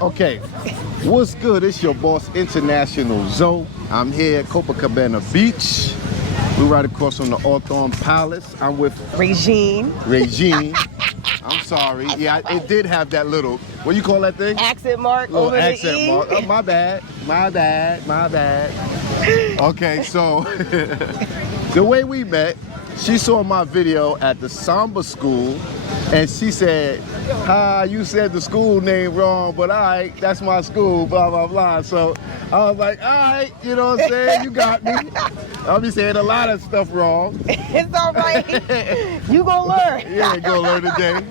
Okay, what's good? It's your boss, International Zoe. I'm here at Copacabana Beach. We're right across from the Hawthorne Palace. I'm with Regine. I'm sorry. Yeah, it did have that little, what do you call that thing? Accent mark Little over accent the E. mark. Oh, my bad. Okay, so the way we met, she saw my video at the Samba school, and she said, you said the school name wrong, but all right, that's my school, blah, blah, blah. So I was like, all right, you know what I'm saying? You got me. I'll be saying a lot of stuff wrong. It's all right. You gonna learn. Yeah, gonna learn today.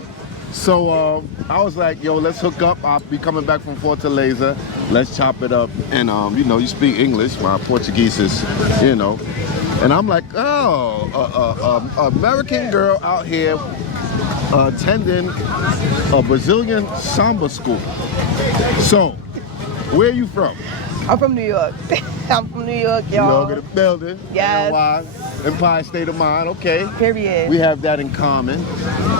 So I was like, yo, let's hook up. I'll be coming back from Fortaleza. Let's chop it up. And, you know, you speak English. My Portuguese is, you know. And I'm like, oh, American girl out here attending a Brazilian samba school. So, where are you from? I'm from New York. I'm from New York, y'all. New York in the building. Yes. NY, Empire State of Mind. Okay. Period. We have that in common.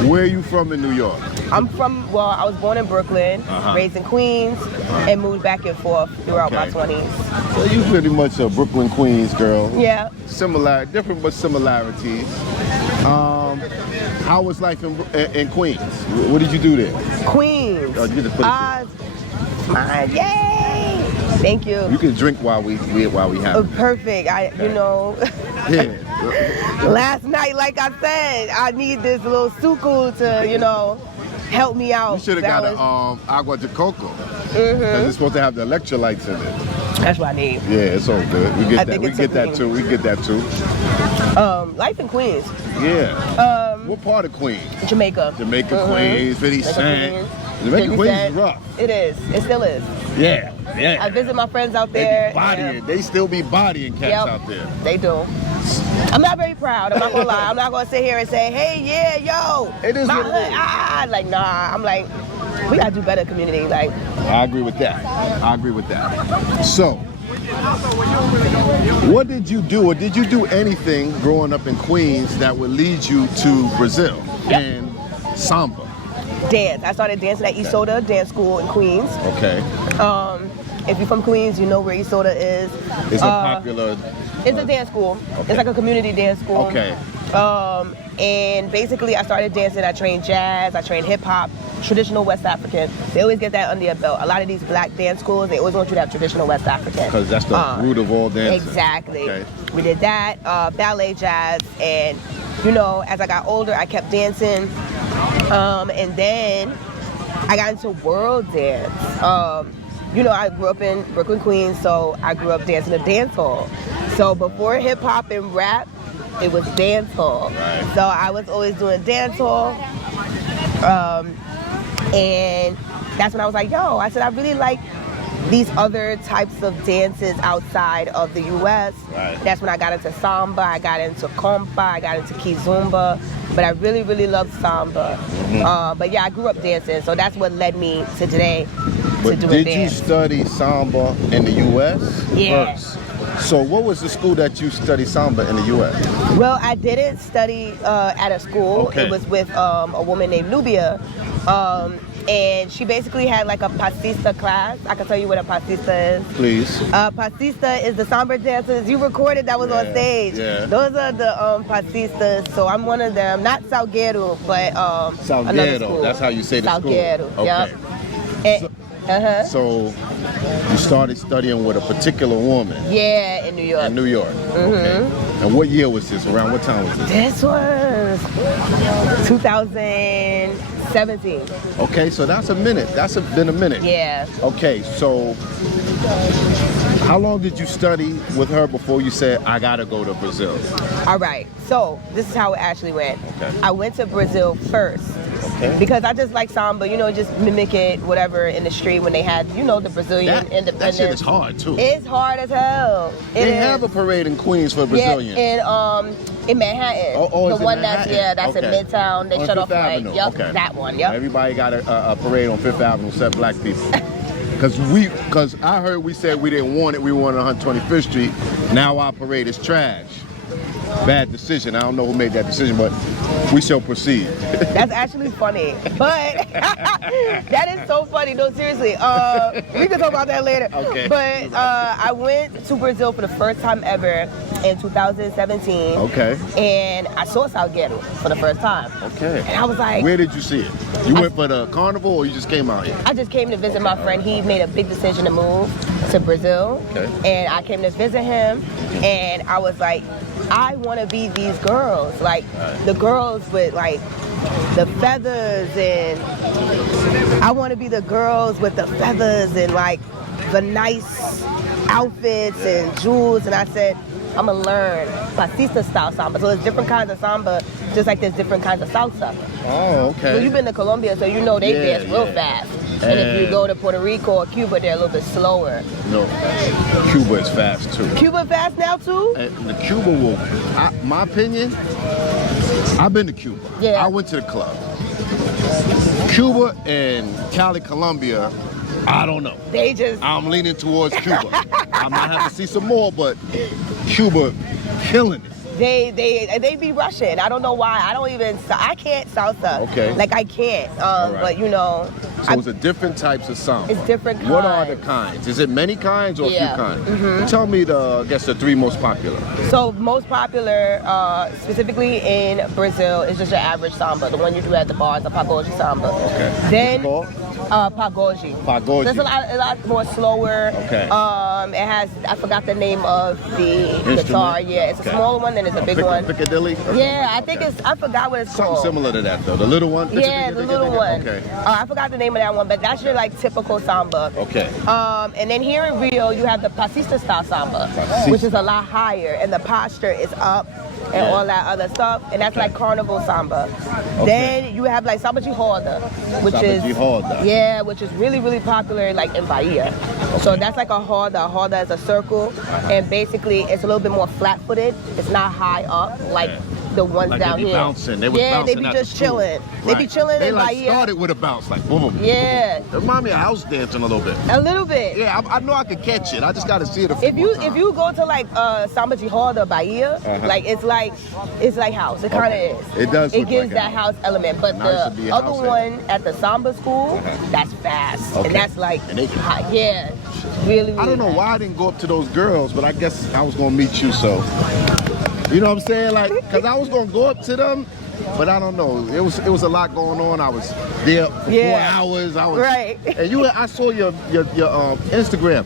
Where are you from in New York? I'm from, well, I was born in Brooklyn, raised in Queens, and moved back and forth throughout my 20s. So you pretty much a Brooklyn, Queens girl. Yeah. Similar, different but similarities. How was life in Queens? What did you do there? Queens. Oh, you just put it yay! Thank you. You can drink while we have it. Perfect. You know. Yeah. Last night, like I said, I need this little suku to, you know, help me out. You should have got an agua de coco. Because it's supposed to have the electrolytes in it. That's what I need. Yeah, it's all good. We get that. We get that too. We get that too. Life in Queens. Yeah. What part of Queens? Jamaica. Jamaica, Queens, 50 Cent. Jamaica, Queens is rough. It is. It still is. Yeah. Yeah. I visit my friends out there. They still be bodying cats out there. They do. I'm not very proud. I'm not gonna lie. I'm not gonna sit here and say, hey, yeah, yo. It is what it is. Like, nah. I'm like, we gotta do better, community. Like, I agree with that. So, what did you do, or did you do anything growing up in Queens that would lead you to Brazil and samba? Dance. I started dancing at Isoda Dance School in Queens. Okay. If you're from Queens, you know where Isoda is. It's a popular... It's a dance school. Okay. It's like a community dance school. Okay. And basically, I started dancing. I trained jazz. I trained hip hop, traditional West African. They always get that under your belt. A lot of these black dance schools, they always want you to have traditional West African. Because that's the root of all dancing. Exactly. Okay. We did that, ballet, jazz, and you know, as I got older, I kept dancing. And then I got into world dance. You know, I grew up in Brooklyn, Queens, so I grew up dancing in a dance hall. So before hip hop and rap, it was dance hall. Right. So I was always doing dance hall. And that's when I was like, yo, I said, I really like these other types of dances outside of the U.S. Right. That's when I got into samba, I got into compa, I got into kizomba, but I really, really loved samba. But yeah, I grew up dancing, so that's what led me to today to do did dance. you study samba in the U.S. Yeah. first? So what was the school that you studied samba in the U.S.? Well, I didn't study at a school. Okay. It was with a woman named Nubia. And she basically had like a pasista class. I can tell you what a pasista is. Please. Pasista is the samba dancers you recorded that was on stage. Yeah. Those are the pasistas. So I'm one of them. Not Salguero, but another school. That's how you say the school. Salguero, Okay. yep. So you started studying with a particular woman. Yeah, in New York. In New York. Okay. And what year was this? Around what time was this? This was 2017. Okay, so that's a minute. Been a minute. Yeah. Okay, so how long did you study with her before you said, I gotta go to Brazil? All right, so this is how it actually went. Okay. I went to Brazil first. Okay. Because I just like samba, you know, just mimic it, whatever, in the street when they had, you know, the Brazilian independence. That shit is hard, too. It's hard as hell. They have a parade in Queens for Brazilians. Yeah, in Manhattan. Oh, the one that's okay. in Midtown. They on shut Fifth off like, Avenue. yep, Okay. that one, yep. Everybody got a parade on Fifth Avenue except black people. Because I heard we said we didn't want it, we wanted 125th Street. Now our parade is trash. bad decision. I don't know who made that decision, but we shall proceed. That's actually funny, but that is so funny. No, seriously. We can talk about that later. Okay. But I went to Brazil for the first time ever in 2017. Okay. And I saw Salgueiro for the first time. Okay. And I was like, where did you see it? You went for the carnival or you just came out here? I just came to visit my friend. He made a big decision to move to Brazil. Okay. And I came to visit him, and I was like, I want to be these girls, like the girls with like the feathers, and I want to be the girls with the feathers and like the nice outfits and jewels. And I said, I'm gonna learn pasista style samba. So there's different kinds of samba, just like there's different kinds of salsa. Oh, okay. So you've been to Colombia, so you know they dance real fast. And if you go to Puerto Rico or Cuba, they're a little bit slower. No, Cuba is fast too. Cuba fast now too? And the Cuba will, my opinion, I've been to Cuba. Yeah. I went to the club. Cuba and Cali, Colombia, I don't know. They just... I'm leaning towards Cuba. I might have to see some more, but Cuba killing it. They be rushing. I don't know why. I can't salsa. Okay. Like I can't. Right. But you know. So it's different types of samba. It's different kinds. What are the kinds? Is it many kinds or a few kinds? Mm-hmm. Tell me I guess the three most popular. So most popular, specifically in Brazil, is just your average samba. The one you do at the bars, the pagode samba. Okay. Then What's it called? Pagode. Pagode. That's a lot more slower. Okay. It has, I forgot the name of the guitar. Yeah, it's a smaller one, then it's a big one. Piccadilly? Yeah, I think I forgot what it's something called. similar to that though. The little one? Yeah, the little one. Okay. I forgot the name of that one, but that's your like typical samba. Okay. And then here in Rio, you have the pasista style samba, which is a lot higher, and the posture is up and all that other stuff, and that's like carnival samba. Then you have like samba de roda, which which is really, really popular like in Bahia. So that's like a roda. A roda is a circle, and basically it's a little bit more flat-footed. It's not high up like the ones like down they be here. Bouncing. They was bouncing they be at just the school. chilling. Right. They be chilling they in like Bahia. started with a bounce, like boom, boom. Yeah. It remind me of house dancing a little bit. A little bit. Yeah, I know I could catch it. I just got to see it a few more times. If you go to like Samba de Roda, Bahia, like it's like house. It kind of is. It does. It gives like that house element. But nice the other one at the Samba school, that's fast, and that's like hot. Yeah, really. I don't know why I didn't go up to those girls, but I guess I was gonna meet you, so you know what I'm saying? Like, cause I was gonna go up to them. But I don't know. It was a lot going on. I was there for 4 hours. Right. And I saw your Instagram.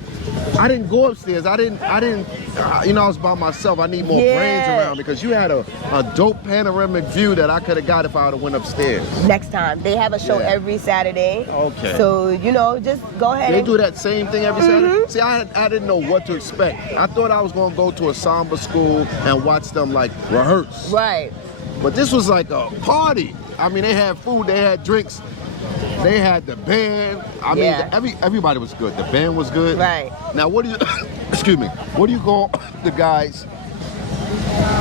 I didn't go upstairs. I didn't. I was by myself. I need more brains around because you had a dope panoramic view that I could have got if I would have went upstairs. Next time they have a show every Saturday. Okay. So just go ahead. They do that same thing every Saturday. See, I didn't know what to expect. I thought I was gonna go to a samba school and watch them like rehearse. Right. But this was like a party. I mean, they had food, they had drinks, they had the band. I mean, everybody was good. The band was good. Right. Now, what do you, excuse me, what do you call the guys?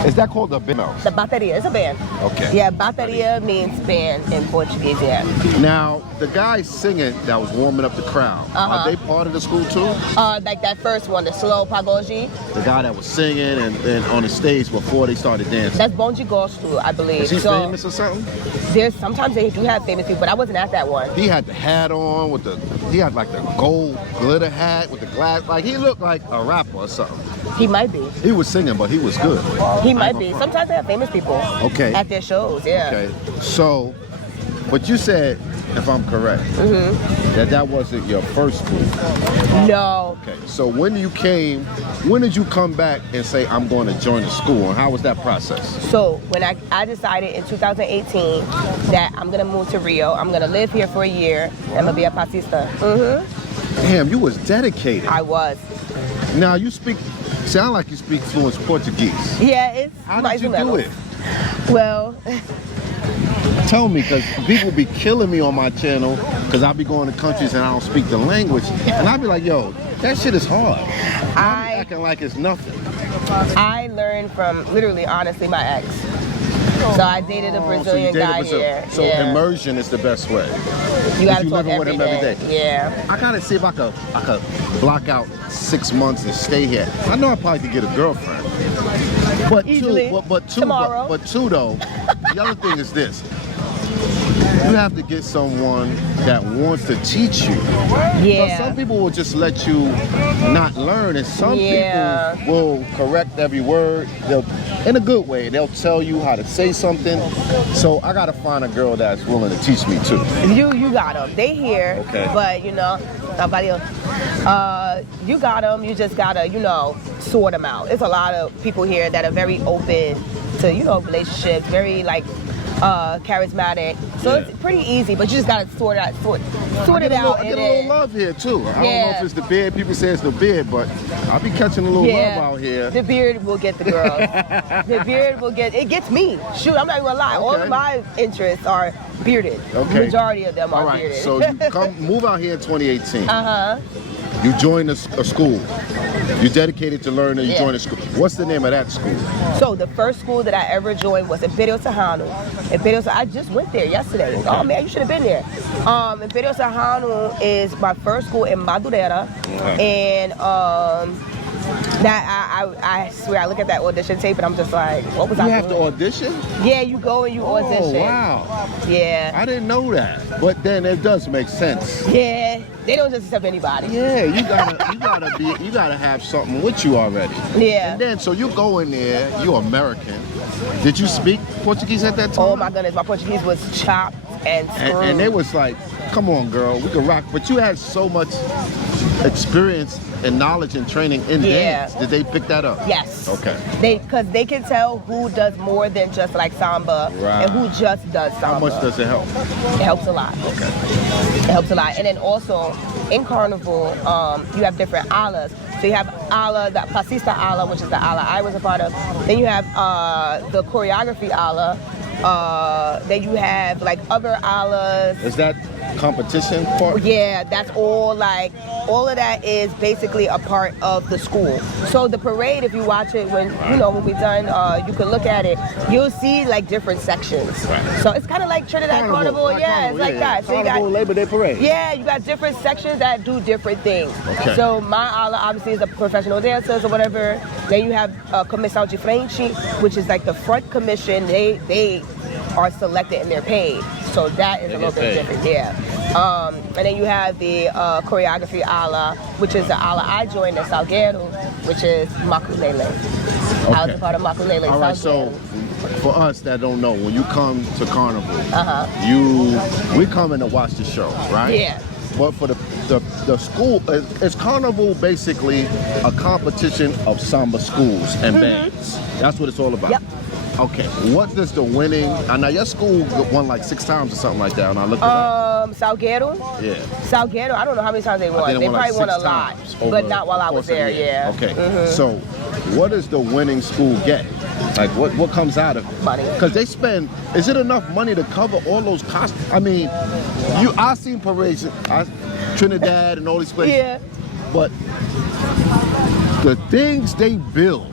Is that called a band? The bateria is a band. Okay. Yeah, bateria means band in Portuguese, yeah. Now, the guys singing that was warming up the crowd, are they part of the school too? Like that first one, the slow pagode. The guy that was singing and on the stage before they started dancing. That's Bonde Gosto, I believe. Is he famous or something? Sometimes they do have famous people, but I wasn't at that one. He had the hat on he had like the gold glitter hat with the glass, like he looked like a rapper or something. He might be. He was singing, but he was good. He might be. Sometimes they have famous people at their shows, yeah. Okay, so, but you said, if I'm correct, that wasn't your first school. No. Okay, so when did you come back and say, I'm going to join the school, and how was that process? So when I decided in 2018 that I'm going to move to Rio, I'm going to live here for a year, and I'm going to be a pasista. Damn, you was dedicated. I was. Now you sound like you speak fluent Portuguese. Yeah, it's How did you do it? Well, tell me, because people be killing me on my channel because I be going to countries and I don't speak the language, and I be like, yo, that shit is hard. I be acting like it's nothing. I learned from literally, honestly, my ex. So I dated a Brazilian guy here. So immersion is the best way. You gotta talk living with him every day. Yeah. I gotta see if I could block out 6 months and stay here. I know I probably could get a girlfriend, But easily tomorrow. But two though. The other thing is this. You have to get someone that wants to teach you. Yeah. So some people will just let you not learn, and some people will correct every word. They'll, in a good way, they'll tell you how to say something. So I gotta find a girl that's willing to teach me too. You got them. They here, Okay. but you know, nobody else. You got them. You just gotta, you know, sort them out. There's a lot of people here that are very open to, you know, relationships, very like charismatic. So it's pretty easy, but you just gotta sort it out. Sort it out. I get a little love here too. I don't know if it's the beard. People say it's the beard, but I'll be catching a little love out here. The beard will get the girls. The beard will get. It gets me. Shoot, I'm not even gonna lie. Okay. All of my interests are bearded. Okay. The majority of them are bearded. So you move out here in 2018. You join a school. You dedicated to learning. You join a school. What's the name of that school? So the first school that I ever joined was Imperial Sahanu. I just went there yesterday. Okay. Oh man, you should have been there. Imperial Sahanu is my first school in Madureira, and that I swear I look at that audition tape and I'm just like, what was I doing? You have to audition? Yeah, you go and you audition. Oh wow. Yeah. I didn't know that. But then it does make sense. Yeah. They don't just accept anybody. Yeah, you gotta have something with you already. Yeah. And then so you go in there, you're American. Did you speak Portuguese at that time? Oh my goodness, my Portuguese was chopped and screwed. And they was like, come on girl, we can rock. But you had so much experience and knowledge and training in dance. Did they pick that up? Yes. Okay. Because they can tell who does more than just like samba and who just does samba. How much does it help? It helps a lot. Okay. It helps a lot. And then also in Carnival, you have different alas. So you have ala, the pasista ala, which is the ala I was a part of. Then you have the choreography ala. Then you have like other alas. Is that competition part? Yeah, that's all like, all of that is basically a part of the school. So the parade, if you watch it when, you know, when we're done, you can look at it, you'll see like different sections. Right. So it's kind of like Trinidad Carnival, it's like that. So Carnival, you got, Labor Day Parade. Yeah, you got different sections that do different things. Okay. So my ala obviously is the professional dancers or whatever. Then you have Comissão de Frente, which is like the front commission. They are selected and they're paid. So that is a little bit different, and then you have the choreography ala, which is the ala I joined at Salgueiro, which is Makulele. Okay. I was a part of Makulele. All right, so for us that don't know, when you come to Carnival, we come in to watch the show, right? Yeah. But for the school, is Carnival basically a competition of samba schools and bands? That's what it's all about. Yep. Okay, what does the winning? I know your school won like 6 times or something like that, and I looked it up. Salgueiro? Yeah. Salgueiro, I don't know how many times they won. They probably won a lot, but not while I was there, Okay, so what does the winning school get? Like, what comes out of it? Money. Because they spend, is it enough money to cover all those costs? I mean, I've seen parades, Trinidad and all these places. Yeah. But the things they build,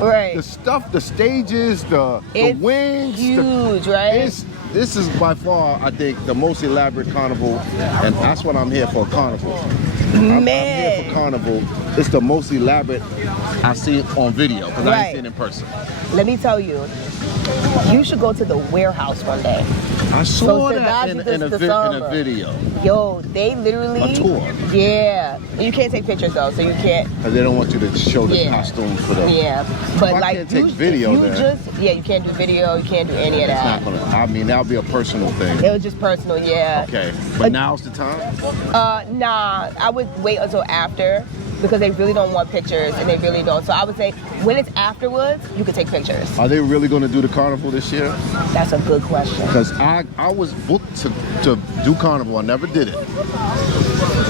right? The stuff, the stages, the wings, huge, right? This is by far, I think, the most elaborate carnival, and that's what I'm here for, carnival. I'm here for carnival. It's the most elaborate I've seen on video, because I ain't seen it in person. Let me tell you, you should go to the warehouse one day. I saw that in a video. Yo, they literally... A tour. Yeah. You can't take pictures though, so you can't... Because they don't want you to show the costumes for them. Yeah. But I like, can't take video you can't do video, you can't do any of that. Not gonna, I mean, that'll be a personal thing. It was just personal, yeah. Okay. But now's the time? Nah, I would wait until after, because they really don't want pictures, and they really don't. So I would say, when it's afterwards, you can take pictures. Are they really going to do the carnival this year? That's a good question. Because I was booked to do carnival. I never did it.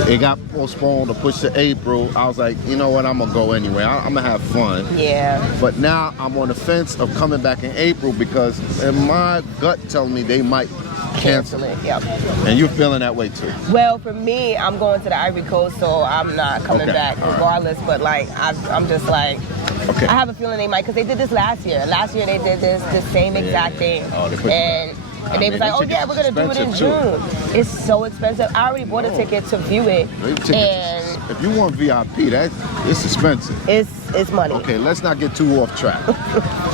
It got postponed or pushed to April. I was like, you know what, I'm going to go anyway. I'm going to have fun. Yeah. But now I'm on the fence of coming back in April, because my gut telling me they might cancel it. Yep. And you're feeling that way too? Well, for me, I'm going to the Ivory Coast, so I'm not coming back regardless. Right. But like, I'm just like, I have a feeling they might, because they did this last year. Last year they did the same exact thing. And they was like, oh yeah, we're gonna do it in June. It's so expensive. I already bought a ticket to view it, and if you want VIP, it's expensive. It's money. Okay, let's not get too off track.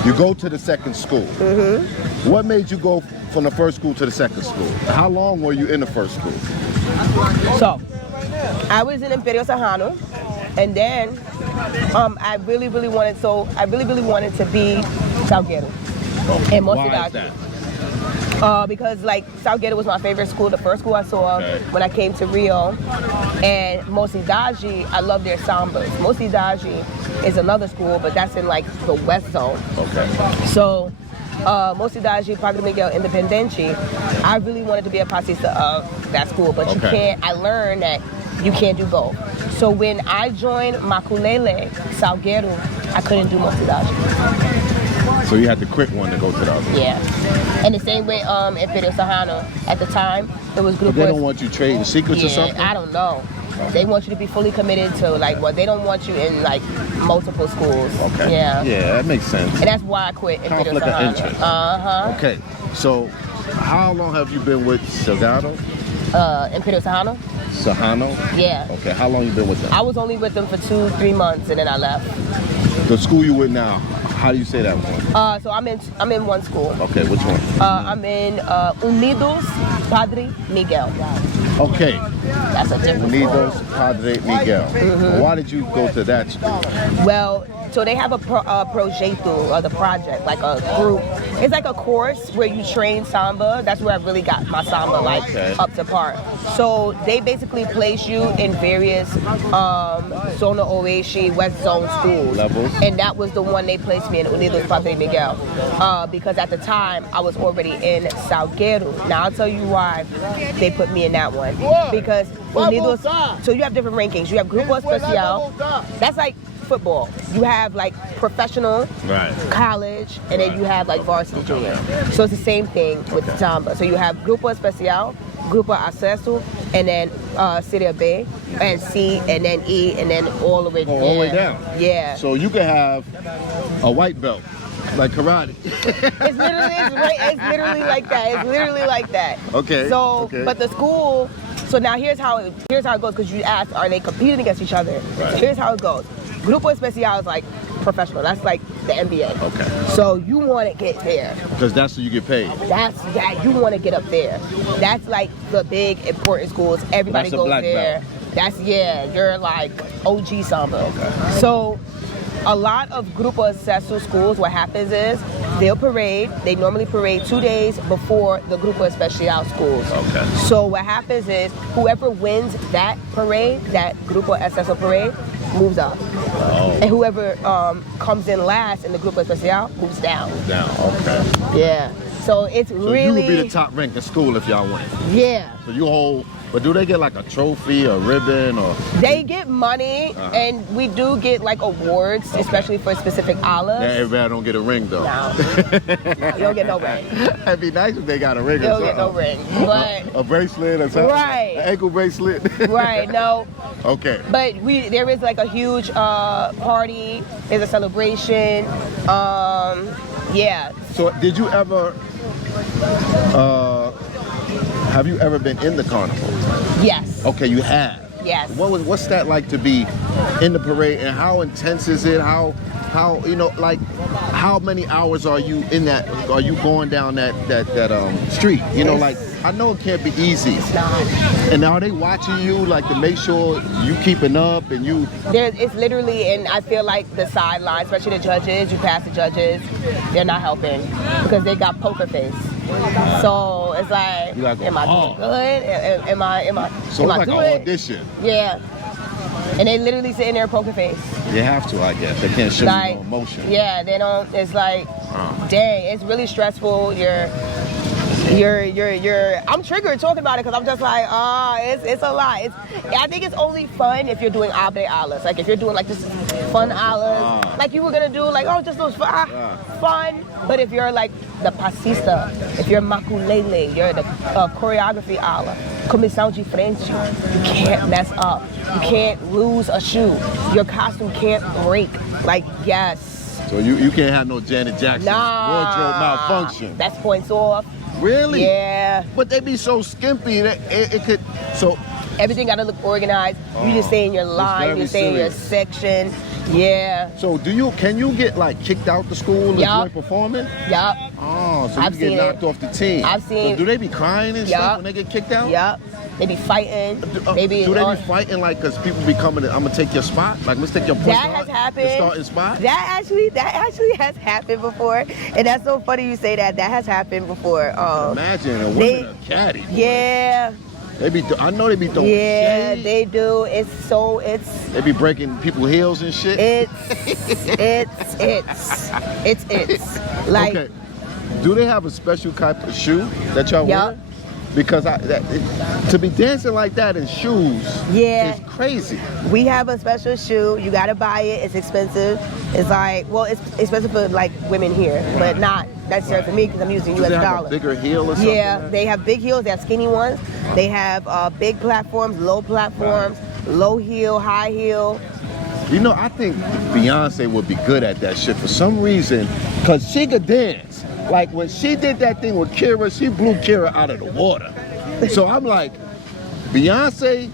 You go to the second school. What made you go from the first school to the second school? How long were you in the first school? So, I was in Imperio Serrano, and then I really wanted to be Salguero and Why is Mocidade. that? Because like Salguero was my favorite school, the first school I saw when I came to Rio, and Mocidade, I love their sambas. Mocidade is another school, but that's in like the west zone. Okay. So, Mocidade, Padre Miguel, Independente, I really wanted to be a pasista of that school, but you can't. I learned that you can't do both. So when I joined Maculele, Salguero, I couldn't do Mocidade. So you had to quit one to go to the other. Yeah. And the same way in Pedro Serrano, at the time, it was Grupo. But they don't want you trading secrets or something? I don't know. They want you to be fully committed to like they don't want you in like multiple schools. Okay. Yeah. Yeah, that makes sense. And that's why I quit in Pedro Conflict of Serrano. interest. Okay. So how long have you been with Salgado? In Pedro Serrano? Serrano? Yeah. Okay, how long you been with them? I was only with them for 2-3 months and then I left. The school you with now, how do you say that one? So I'm in one school. Okay, which one? I'm in Unidos Padre Miguel. Okay. That's a different Unidos school. Padre Miguel. Why did you go to that school? Well, so they have a projeto, or the project, like a group. It's like a course where you train samba. That's where I really got my samba up to par. So they basically place you in various Zona Oeste, West Zone schools. Levels. And that was the one they placed me in, Unidos Padre Miguel. Because at the time, I was already in Salguero. Now I'll tell you why they put me in that one. Because Unidos, so you have different rankings. You have Grupo Especial. That's like football. You have like professional, college, and then you have like varsity junior. So it's the same thing with samba. So you have Grupo Especial, Grupo Acesso, and then Serie B, and C, and then E, and then all the way down. All the way down. Yeah. So you can have a white belt, like karate. It's literally like that. It's literally like that. Okay. So, but the school. So now here's how it goes, because you asked, are they competing against each other? Right. Here's how it goes. Grupo Especial is like professional. That's like the NBA. Okay. So you want to get there. Because that's where you get paid. You want to get up there. That's like the big important schools. Everybody goes there. Belt. You're like OG samba. Okay. So a lot of Grupo Acesso schools, what happens is they normally parade 2 days before the Grupo Especial schools. Okay. So what happens is whoever wins that parade, that Grupo Acesso parade, moves up. Oh. And whoever comes in last in the Grupo Especial moves down. Okay. Yeah. So it's really... So you would be the top rank in school if y'all win. Yeah. So you hold... But do they get like a trophy, a ribbon, or? They get money, and we do get like awards, especially for specific alas. Yeah, everybody don't get a ring though. No, you don't get no ring. It'd be nice if they got a ring. You don't get no ring, but a bracelet or something. Right. An ankle bracelet. Right. No. Okay. But there is like a huge party. There's a celebration. Yeah. So did you ever? Have you ever been in the carnival? Yes. Okay, you have. Yes. What's that like to be in the parade, and how intense is it? How like how many hours are you in that? Are you going down that street? You know, like I know it can't be easy. It's not. And are they watching you like to make sure you keeping up and you? It's literally, and I feel like the sidelines, especially the judges, you pass the judges, they're not helping because they got poker face. So it's like, am I doing good? Am I So it's like doing an audition. Yeah. And they literally sit in there poker face. They have to, I guess. They can't show you no emotion. Yeah, they don't. It's like, dang, it's really stressful. I'm triggered talking about it because I'm just like, it's a lot. I think it's only fun if you're doing abre alas. Like if you're doing like just fun alas, like you were gonna do like, just those fun. But if you're like the pasista, if you're maculele, you're the choreography ala, comissão de frente, you can't mess up. You can't lose a shoe. Your costume can't break. Like, yes. So you can't have no Janet Jackson wardrobe malfunction. That's points off. Really? Yeah. But they be so skimpy that it could. So Everything got to look organized. You just stay in your line. You stay in your section. Yeah. So can you get like kicked out the school if you ain't performing? Yup. Oh, so you get knocked off the team. I've seen. So do they be crying and stuff when they get kicked out? Yup. They be fighting. Do they be fighting like because people be coming? I'm gonna take your spot. Like let's take your point that has happened. Starting spot. That actually has happened before, and that's so funny you say that. That has happened before. Imagine a women are catty. Yeah. I know they be throwing shade. They do. They be breaking people's heels and shit. It's like. Okay. Do they have a special type of shoe that y'all wear? Because to be dancing like that in shoes is crazy. We have a special shoe. You gotta buy it. It's expensive. It's like, well, it's expensive for like women here, but not necessarily for me because I'm using US dollar. Have a bigger heel or something? Yeah, they have big heels. They have skinny ones. They have big platforms, low platforms, low heel, high heel. You know, I think Beyonce would be good at that shit for some reason, because she could dance. Like when she did that thing with Kira, she blew Kira out of the water. So I'm like, Beyonce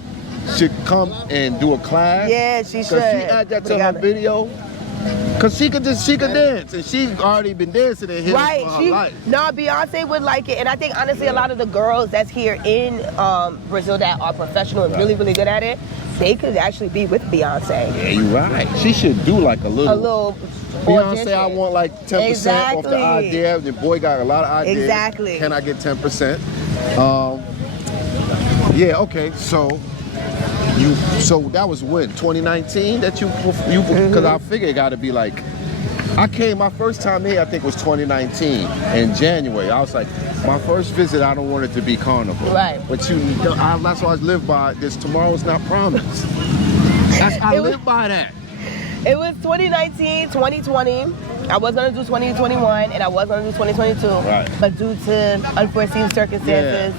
should come and do a class. Yeah, she should. Because she add that to her video. Because she could dance, and she already been dancing in here for her life. No, Beyonce would like it, and I think honestly a lot of the girls that's here in Brazil that are professional and really, really good at it, they could actually be with Beyonce. Yeah, you're right. She should do like a little Beyonce, I want like 10% off the idea. The boy got a lot of ideas. Exactly. Can I get 10%? Yeah, okay. So that was when 2019 that you because I figure it got to be like my first time here I think was 2019 in January. I was like, my first visit I don't want it to be carnival. Right. But that's what I live by. This tomorrow's not promised. I live by that. It was 2019, 2020. I was gonna do 2021 and I was gonna do 2022. Right. But due to unforeseen circumstances,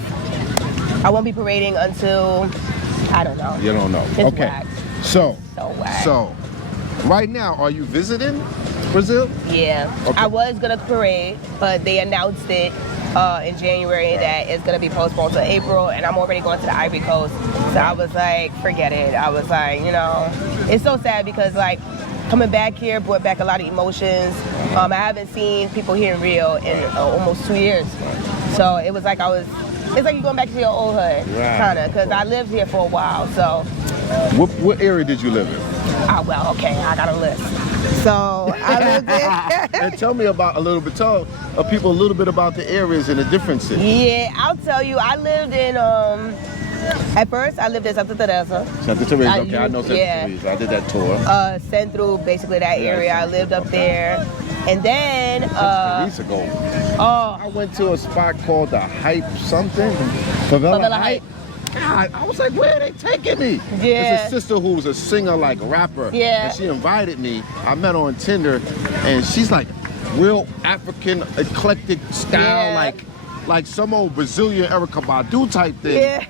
I won't be parading until, I don't know. You don't know. It's okay. whack. So whack. So right now, are you visiting Brazil? Yeah. Okay. I was gonna parade, but they announced it in January that it's gonna be postponed to April, and I'm already going to the Ivory Coast. So I was like, forget it. I was like, it's so sad because like coming back here brought back a lot of emotions. I haven't seen people here in Rio in almost 2 years. So it was like it's like you're going back to your old hood, kind of, because I lived here for a while. So. What area did you live in? Well, okay, I got a list. So I lived there. And tell me about tell people a little bit about the areas and the differences. Yeah, I'll tell you. I lived in, at first I lived in Santa Teresa. Santa Teresa, okay, I know Santa Teresa. I did that tour. Centro, basically that area. I lived up there. And then, Teresa go. I went to a spot called the Hype something. Favela Hype. God, I was like, where are they taking me? Yeah. There's a sister who's a singer, like a rapper. Yeah. And she invited me. I met her on Tinder, and she's like real African eclectic style, like some old Brazilian Erykah Badu type thing. Yeah.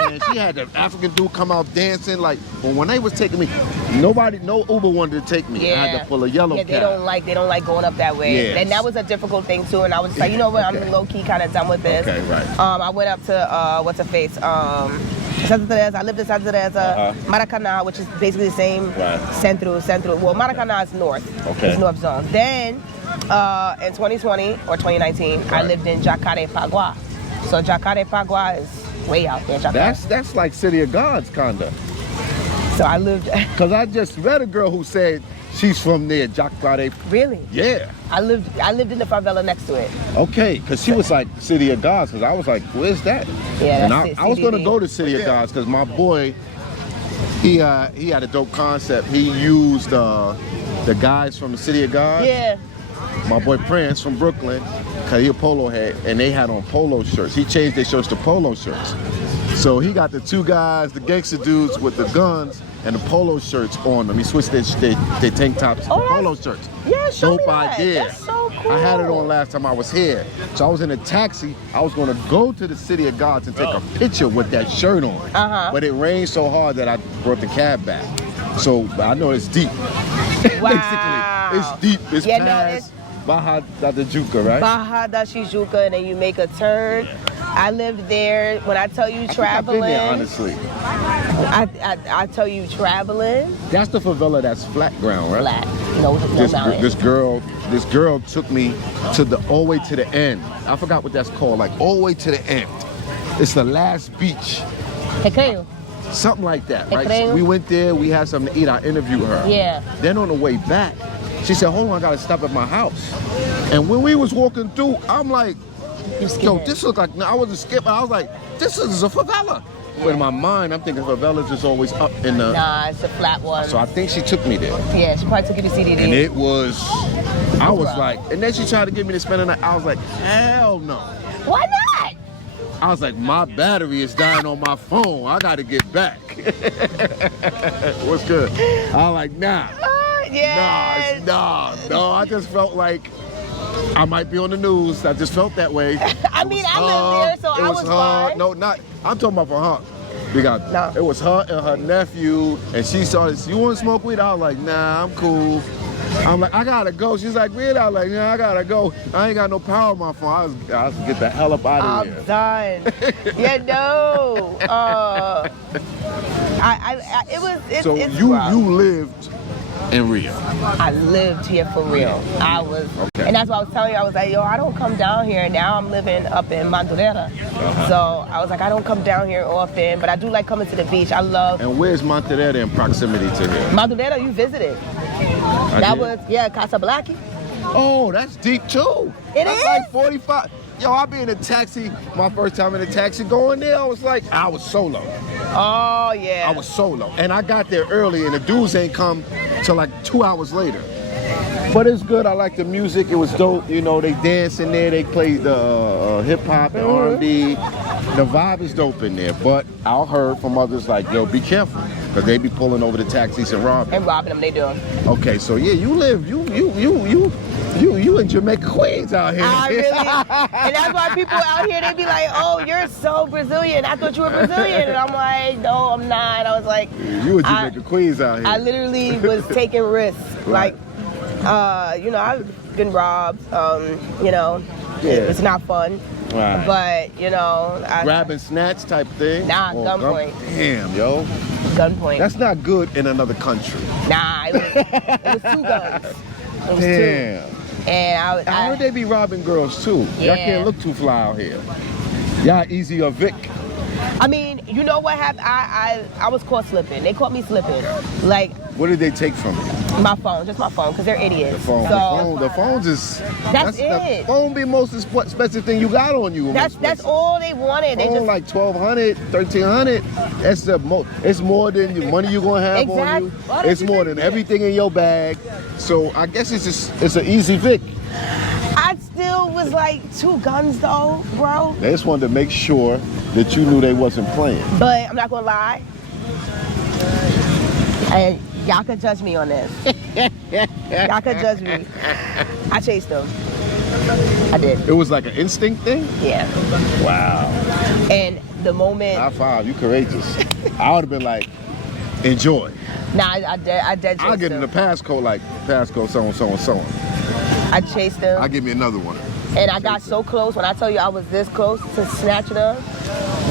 And she had the African dude come out dancing. Like, but when they was taking me, no Uber wanted to take me. I had to pull a yellow cab. They don't like going up that way. Yes. And that was a difficult thing too. And I was just like, you know what, I'm low key kind of done with this. Okay, right. I went up to what's her face? Santa Teresa. I lived in Santa Teresa, Maracana, which is basically the same. Right. Centro. Well, Maracana is north. Okay. It's north zone. Then in 2020 or 2019, I lived in Jacarepaguá. So Jacarepaguá is way out there. That's like City of Gods, kinda. So I lived. Cause I just read a girl who said she's from there, Jacare. Really? Yeah. I lived in the favela next to it. Okay, cause she was like City of Gods, cause I was like, where's that? Yeah. And that's I was gonna go to City of Gods, cause my boy, he had a dope concept. He used the guys from the City of Gods. Yeah. My boy Prince from Brooklyn, cause he a polo head, and they had on polo shirts. He changed their shirts to polo shirts. So he got the two guys, the gangster dudes with the guns and the polo shirts on them. He switched their tank tops to polo shirts. Yeah, show me Dope that. idea. That's so cool. I had it on last time I was here. So I was in a taxi. I was gonna go to the City of Gods and take a picture with that shirt on. But it rained so hard that I brought the cab back. So I know it's deep. Wow. Basically, it's deep. It's past Barra da Tijuca, right? Barra da Tijuca, and then you make a turn. I lived there. When I tell you I think I've traveling, been there, honestly. I tell you traveling. That's the favela that's flat ground, right? Flat. No mountain. This girl took me to all the way to the end. I forgot what that's called, like all the way to the end. It's the last beach. Recreio. Something like that, right? Recreio. So we went there, we had something to eat, I interviewed her. Yeah. Then on the way back, she said, hold on, I gotta stop at my house. And when we was walking through, I'm like, yo, this look like, I wasn't skipping, I was like, this is a favela. But in my mind, I'm thinking favelas is always up in the... Nah, it's a flat one. So I think she took me there. Yeah, she probably took you to CDD. And it was, I was like, and then she tried to get me to spend the night. I was like, hell no. Why not? I was like, my battery is dying on my phone. I gotta get back. What's good? I was like, nah. Yeah. No. I just felt like I might be on the news. I just felt that way. I mean, I lived there, so I was fine. No, not. I'm talking about for her. Because it was her and her nephew, and she started, you want to smoke weed? I was like, nah, I'm cool. I'm like, I gotta go. She's like, really? I was like, yeah, I gotta go. I ain't got no power on my phone. I was get the hell up out of here. I'm done. Yeah, no. So you lived in Rio. I lived here for real. I was, and that's what I was telling you. I was like, yo, I don't come down here. Now I'm living up in Madureira. So I was like, I don't come down here often, but I do like coming to the beach. I love. And where's Monterrey in proximity to here? Madureira, you visited. Was Casa Blackie. Oh, that's deep too. That's like 45. Yo, I be in a taxi, my first time in a taxi going there, I was solo. Oh, yeah. I was solo. And I got there early and the dudes ain't come till like 2 hours later. But it's good, I like the music, it was dope. You know, they dance in there, they play the hip hop and R&B. The vibe is dope in there, but I heard from others like, yo, be careful. Because they be pulling over the taxis and robbing. And robbing them, they do. Okay, so yeah, you live, you in Jamaica, Queens out here. I really, and that's why people out here, they be like, oh, you're so Brazilian. I thought you were Brazilian. And I'm like, no, I'm not. I was like, you in Jamaica, Queens out here. I literally was taking risks. Right. Like, you know, I've been robbed. You know, it's not fun. Right. But, you know. Grab and snatch type thing? Nah, gunpoint. Damn, yo. Gunpoint. That's not good in another country. Nah, it was 2 guns. It was Damn. 2. And I heard they be robbing girls too. Yeah. Y'all can't look too fly out here. Y'all easy or Vic. I mean, you know what happened? I was caught slipping. They caught me slipping. Like, what did they take from you? my phone, just my phone, because they're idiots. The phone's is... That's it. The phone be most expensive thing you got on you. That's all they wanted. They just like $1,200, $1,300. That's the most. It's more than the money you gonna have on you. It's more than everything in your bag. So I guess it's an easy Vic. I still was like 2 guns though, bro. They just wanted to make sure that you knew they wasn't playing. But I'm not gonna lie. And y'all could judge me on this. Y'all could judge me. I chased them. I did. It was like an instinct thing? Yeah. Wow. And the moment... High five, you courageous. I would have been like, enjoy. Nah, I dead chased I'll get in the passcode like, passcode so-and-so. I chased them. I'll give me another one. And I got so close. When I tell you I was this close to snatching them,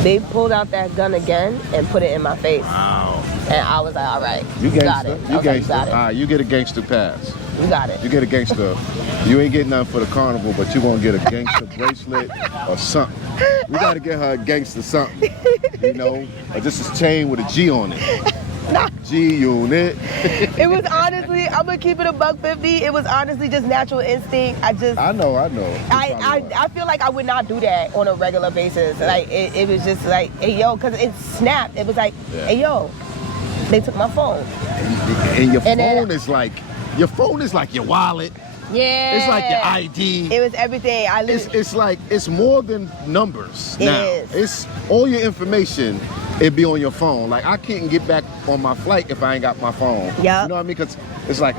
they pulled out that gun again and put it in my face. Wow. And I was like, all right, you got it. You gangster. Got it. All right, you get a gangster pass. You got it. You get a gangster. You ain't getting nothing for the carnival, but you gonna get a gangster bracelet or something. We gotta get her a gangster something. You know, or just a chain with a G on it. Nah. G-Unit. It was honestly, I'm gonna keep it $150. It was honestly just natural instinct. I know. I feel like I would not do that on a regular basis. Like it was just like, hey yo, cause it snapped. It was like, hey yo, they took my phone. And your phone is like, your wallet. Yeah. It's like your ID. It was everything. It's like, it's more than numbers now. It is. It's all your information. It be on your phone. Like I can't get back on my flight if I ain't got my phone. Yeah. You know what I mean? Because it's like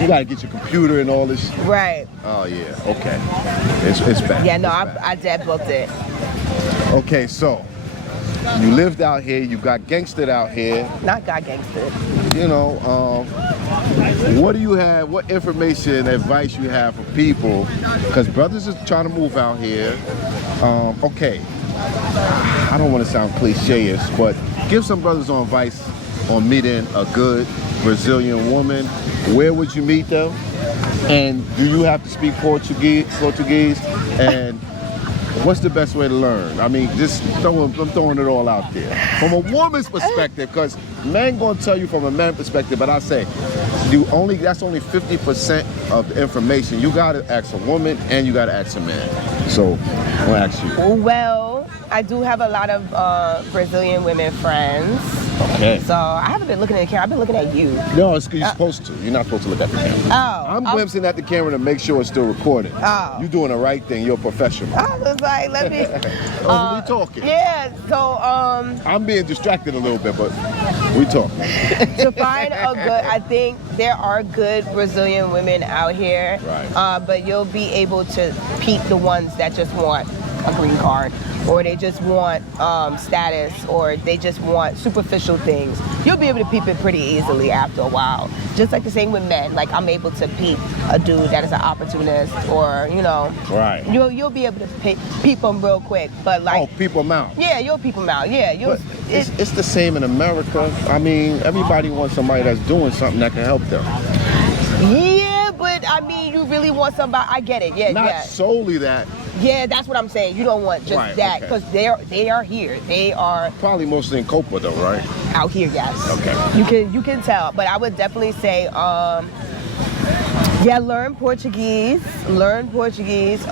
you gotta get your computer and all this. Right. Oh yeah. Okay. It's bad. Yeah. No, I dead booked it. Okay, so you lived out here. You got gangstered out here. Not got gangstered. You know, what do you have? What information, advice you have for people? Because brothers is trying to move out here. Okay. I don't want to sound cliche-ish, but give some brothers on advice on meeting a good Brazilian woman. Where would you meet them? And do you have to speak Portuguese? And what's the best way to learn? I mean, I'm throwing it all out there. From a woman's perspective, because men gonna tell you from a man's perspective, but I say, that's only 50% of the information. You gotta ask a woman and you gotta ask a man. So, I'll ask you. Well, I do have a lot of Brazilian women friends. Okay. So I haven't been looking at the camera. I've been looking at you. No, you're supposed to. You're not supposed to look at the camera. Oh. I'm glimpsing at the camera to make sure it's still recording. Oh. You're doing the right thing. You're a professional. I was like, let me. We talking. Yeah. So I'm being distracted a little bit, but we talking. To find a good, I think there are good Brazilian women out here. Right. But you'll be able to peep the ones that just want a green card, or they just want status, or they just want superficial things. You'll be able to peep it pretty easily after a while. Just like the same with men. Like I'm able to peep a dude that is an opportunist, or Right. You'll be able to peep them real quick. But like, peep them out. yeah, you'll peep them out. Yeah, But it's the same in America. I mean, everybody wants somebody that's doing something that can help them. Yeah, but I mean, you really want somebody. I get it. Yeah, Not solely that. Yeah, that's what I'm saying. You don't want just Right, that, okay. because they are here. They are Probably mostly in Copa though, right? out here. Yes. Okay. You can tell, but I would definitely say, learn Portuguese. Learn Portuguese.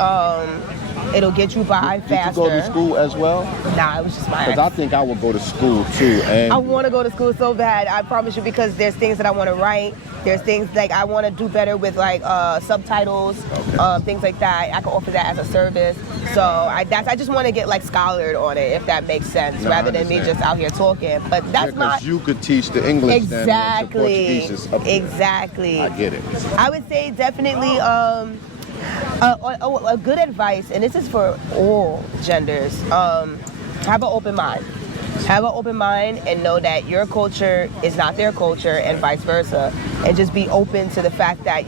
It'll get you by faster. Did you go to school as well? Nah, it was just my. Because I think I would go to school too. And I want to go to school so bad. I promise you, because there's things that I want to write. There's things like I want to do better with like subtitles, things like that. I can offer that as a service. So I just want to get like scholared on it, if that makes sense, No, rather I than me understand. just out here talking. But that's not you could teach the English. exactly. Then once the Portuguese is up there. Exactly. I get it. I would say definitely a good advice, and this is for all genders. Have an open mind. Have an open mind and know that your culture is not their culture, and vice versa. And just be open to the fact that,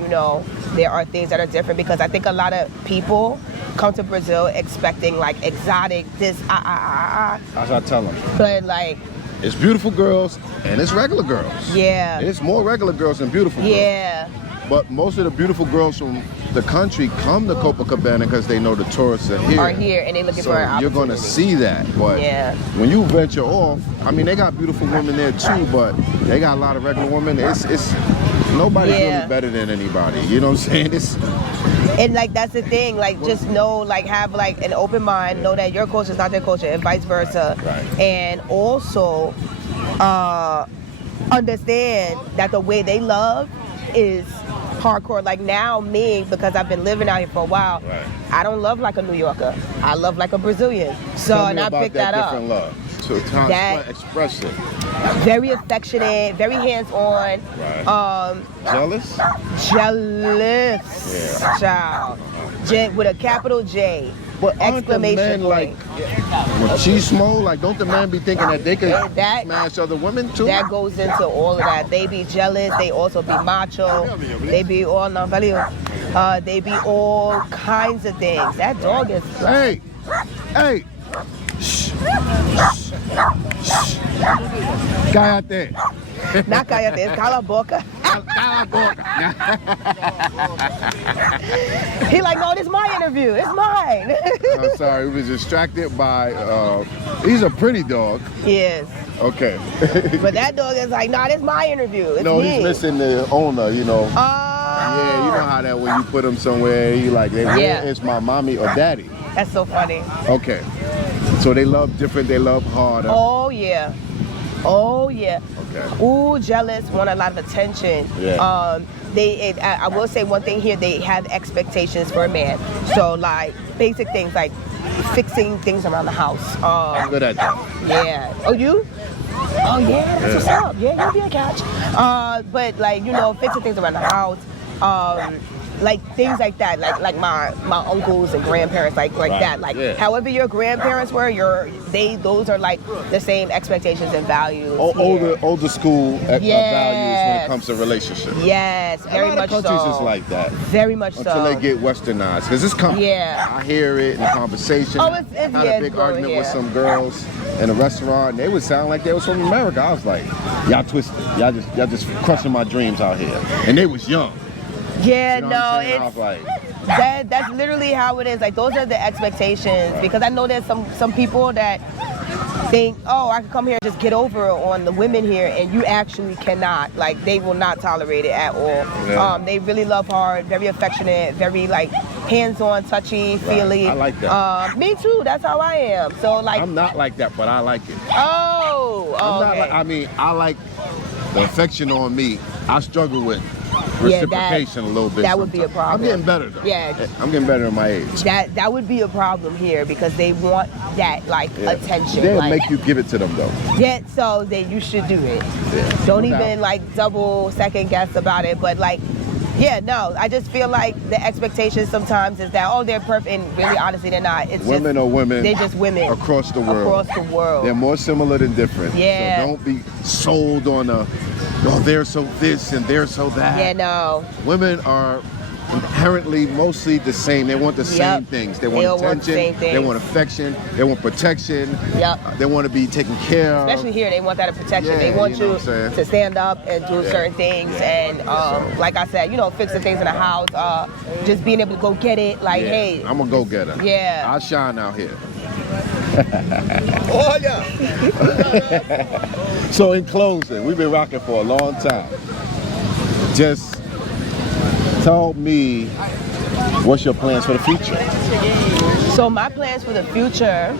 there are things that are different, because I think a lot of people come to Brazil expecting like exotic, this, That's what I tell them. But like, It's beautiful girls and it's regular girls. yeah. It's more regular girls than beautiful girls. Yeah. But most of the beautiful girls from the country come to Copacabana because they know the tourists are here. And they looking So for an you're opportunity. going to see that. But Yeah. when you venture off, I mean, they got beautiful women there too, but they got a lot of regular women. It's nobody's Yeah. really better than anybody. You know what I'm saying? And like, that's the thing, like, just know, like, have like an open mind, know that your culture is not their culture, and vice versa. Right. And also understand that the way they love is hardcore. Like now, me, because I've been living out here for a while, Right. I don't love like a New Yorker. I love like a Brazilian. So, Tell me and I about picked that up. different love. So Tom, That- express it. Very affectionate, very hands-on. Right. Jealous? Jealous, Yeah. child. With a capital J. But aren't the Exclamation men like point. machismo? Like, don't the men be thinking that they could That- smash other women too? That goes into all of that. They be jealous. They also be macho. They be all they be all kinds of things. That dog is. Hey, hey, shh, shh, shh. Cállate. Not cállate, it's cala a boca. Cala a boca. He like, no, this is my interview. It's mine. I'm sorry, we was distracted by. He's a pretty dog. Yes. Okay. But that dog is like, nah, this is my interview. It's No, me. he's missing the owner. You know. Oh. Yeah, you know how that when you put him somewhere, you like, where Yeah. is my mommy or daddy? That's so funny. Okay. So they love different, they love harder. Oh, yeah. Oh, yeah. Okay. Ooh, jealous, want a lot of attention. Yeah. I will say one thing here, they have expectations for a man. So like basic things like fixing things around the house. I'm good at that. Yeah. Oh, you? Oh, yeah, that's what's up. Yeah, you'll be a catch. But like, fixing things around the house. like things like that, like my uncles and grandparents, like Right. that, like Yeah. however your grandparents were, those are like the same expectations and values. here. Older school values when Yes. it comes to relationships. Yes, very a lot much of countries so. is like that Very much until so. they get westernized. Because it's coming. Yeah. I hear it in the conversation. Oh, it's I had yeah, a it's big growing argument with here. some girls in a restaurant, and they would sound like they was from America. I was like, y'all twisted. Y'all just crushing my dreams out here. And they was young. Yeah, You know no, what I'm saying? I it's was like, that's literally how it is. Like those are the expectations, Right. because I know there's some people that think, oh, I can come here and just get over on the women here, and you actually cannot. Like they will not tolerate it at all. Yeah. They really love hard, very affectionate, very like hands-on, touchy, feely. I like that. Me too. That's how I am. So like, I'm not like that, but I like it. oh, I'm not okay. like, I mean, I like the affection on me. I struggle with Yeah, reciprocation a little bit. that would be a sometimes. problem. I'm getting better though. Yeah. I'm getting better at my age. that would be a problem here because they want that like Yeah. attention. They'll like, make you give it to them though. yeah, so then you should do it. Yeah. Don't No even doubt. like double second guess about it. But like, yeah, no, I just feel like the expectation sometimes is that, oh, they're perfect, and really honestly they're not. It's Women just, are women. they're just women across the world. Across the world. They're more similar than different. Yeah. So don't be sold on they're so this and they're so that. Yeah, no. Women are inherently mostly the same. They want the same things. They want all attention. want the same They things. want affection. They want protection. Yep. They want to be taken care of. Especially here, they want that protection. Yeah, they want you know you what I'm saying? to stand up and do Yeah. certain things. Yeah. And So- like I said, fixing things in the house, just being able to go get it. Like, Yeah. hey, I'm a go-getter. Yeah. I shine out here. Oh yeah. So in closing, we've been rocking for a long time. Just tell me what's your plans for the future? So my plans for the future,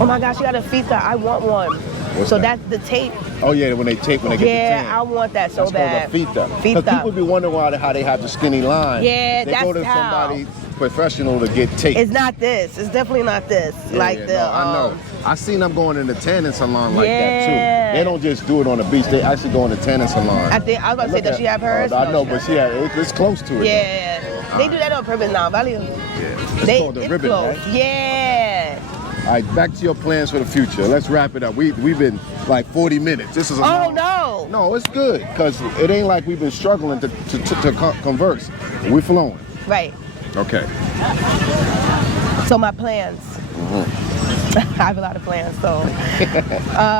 oh my gosh, you got a fita. I want one. What's so that? that's the tape. Oh yeah, when they get the Yeah, tan. I want that so That's bad. called a fita. Fita. Because people be wondering how they have the skinny line. Yeah, they go that's to how. somebody professional to get tape. It's not this. It's definitely not this. Yeah, like yeah, the no, I know. I seen them going in the tanning salon like that Yeah. too. They don't just do it on the beach. They actually go in the tanning salon. I was about to say, does she have hers? I No, know, she but it's close to it. Yeah, they do that on purpose now. Value. though. Yeah. It's called the it's ribbon, close. right? Yeah. All right, back to your plans for the future. Let's wrap it up. We've been like 40 minutes. This is a Oh long- no. No, it's good because it ain't like we've been struggling to converse. We're flowing. Right. Okay. So my plans. I have a lot of plans. So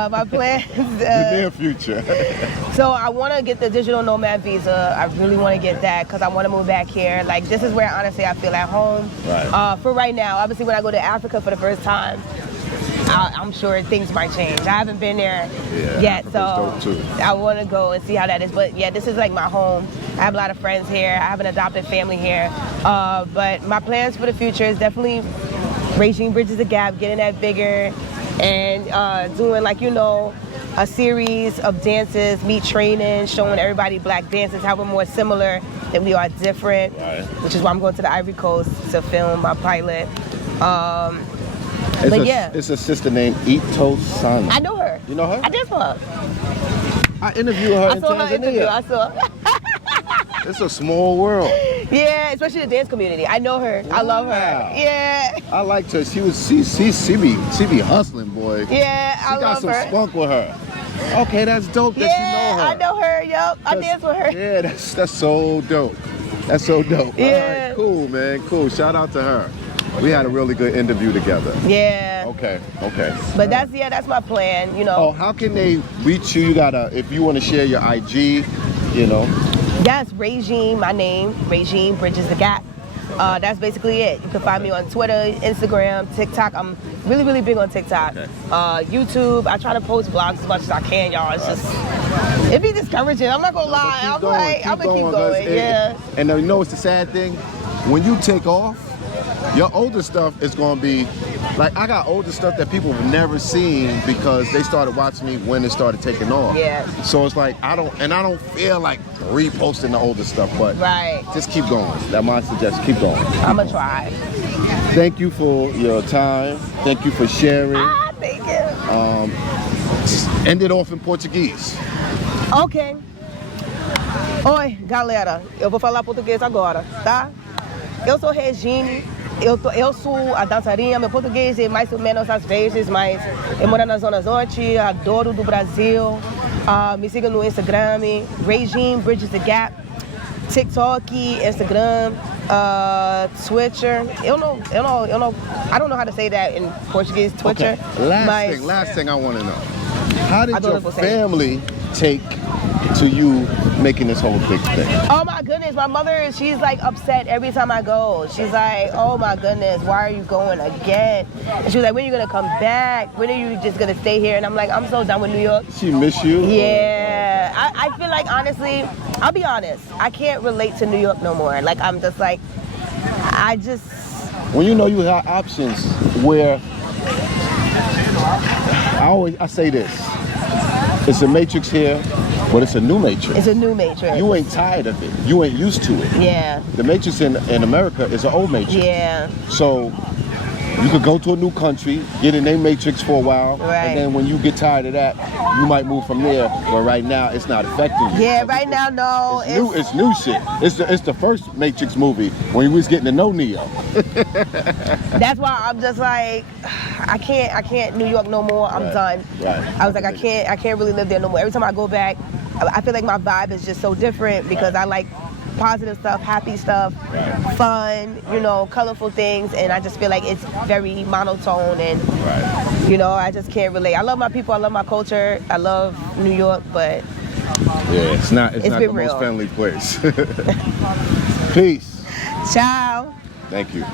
my plans. The near future. So I want to get the digital nomad visa. I really want to get that because I want to move back here. Like this is where honestly I feel at home. Right. For right now, obviously when I go to Africa for the first time, I'm sure things might change. I haven't been there yet, so Africa's dope, too. I want to go and see how that is. But yeah, this is like my home. I have a lot of friends here. I have an adopted family here. But my plans for the future is definitely Regime Bridges the Gap, getting that bigger, and doing a series of dances, me training, showing everybody black dances, how we're more similar than we are different, Right. which is why I'm going to the Ivory Coast to film my pilot. It's a sister named Ito San. I know her. You know her? I did for her. I interviewed her I in saw her interview. Tanzania. I saw. It's a small world. Yeah, especially the dance community. I know her. I love her. Wow. Yeah. I liked her. She be hustling, boy. Yeah, She I got love some her. spunk with her. Okay, that's dope that you know her. I know her. Yup, I dance with her. Yeah, that's so dope. That's so dope. Yeah. All right, cool, man. Cool. Shout out to her. We had a really good interview together. Yeah. Okay. But that's my plan. Oh, how can they reach you? You gotta, if you want to share your IG, That's Regime, my name, Regime Bridges the Gap. That's basically it. You can find me on Twitter, Instagram, TikTok. I'm really, really big on TikTok. Okay. YouTube, I try to post blogs as much as I can, y'all. It's just, it be discouraging. I'm not gonna lie. I'm gonna keep going. Yeah. And you know what's the sad thing? When you take off, your older stuff is gonna be, like I got older stuff that people have never seen because they started watching me when it started taking off. Yeah. So it's like I don't feel like reposting the older stuff, but Right. just keep going. That's my suggestion. Keep going. I'm gonna try. Thank you for your time. Thank you for sharing. Thank you. End it off in Portuguese. Okay. Oi, galera, eu vou falar português agora, tá? Eu sou Regine, eu sou a dançarina, meu português é mais ou menos às vezes, mas eu moro na Zona Norte, adoro do Brasil. Me siga no Instagram, Regine Bridges the Gap, TikTok, Instagram, Twitter. I don't know how to say that in Portuguese, Twitter. Okay. Last thing I want to know. How did Adoro your você. family take to you making this whole big thing? Oh my goodness, my mother, she's like upset every time I go. She's like, oh my goodness, why are you going again? And she was like, when are you gonna come back? When are you just gonna stay here? And I'm like, I'm so done with New York. She miss you? Yeah, I feel like honestly, I'll be honest, I can't relate to New York no more. Like I'm just like, When you know you have options where, I say this, it's a matrix here, but it's a new matrix. It's a new matrix. You ain't tired of it. You ain't used to it. Yeah. The matrix in America is an old matrix. Yeah. So you could go to a new country, get in a matrix for a while, Right. and then when you get tired of that, you might move from there. But right now, it's not affecting you. Yeah, right now, no. It's new shit. It's the first Matrix movie when you was getting to know Neo. That's why I'm just like, I can't New York no more. I'm done. Right. I was like, I can't really live there no more. Every time I go back, I feel like my vibe is just so different because I like positive stuff, happy stuff, fun, colorful things, and I just feel like it's very monotone and I just can't relate. I love my people, I love my culture, I love New York, but Yeah, it's not the been real. most friendly place. Peace. Ciao. Thank you.